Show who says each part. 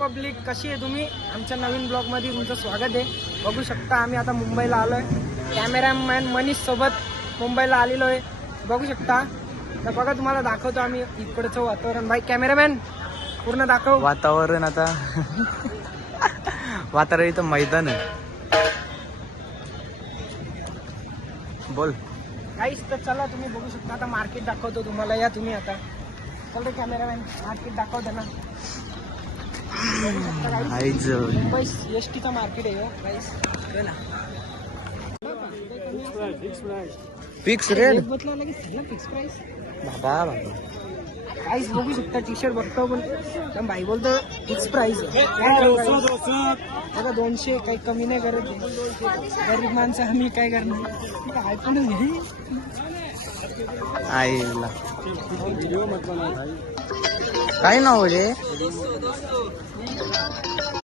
Speaker 1: Public कशी आहे तुम्ही? आमच्या नवीन ब्लॉगमध्ये तुमचं स्वागत आहे. बघू शकता आम्ही आता मुंबईला आलोय. कॅमेरामॅन मनीष सोबत मुंबईला आलेलो आहे. बघू शकता. तर बघा तुम्हाला दाखवतो आम्ही इकडचं वातावरण. बाई कॅमेरामॅन पूर्ण दाखव.
Speaker 2: वातावरण आता. वातावरण इथं मैदान आहे. बोल.
Speaker 1: काहीच तर चला तुम्ही बघू शकता. आता मार्केट दाखवतो तुम्हाला. या तुम्ही आता. चल रे कॅमेरामॅन. मार्केट दाखवतो ना.
Speaker 2: आईच
Speaker 1: एस टीचा मार्केट आहे गाईस ना.
Speaker 2: फिक्स रेट
Speaker 1: फिक्स प्राइस
Speaker 2: बाबा बाबा.
Speaker 1: प्राइस बघू शकता टी शर्ट बघतो पण. भाई बोलतो फिक्स प्राइस आता दोनशे काही कमी नाही करत. गरीब माणसं आम्ही काय करणार? काय पण नाही
Speaker 2: आईला. काय नाव रे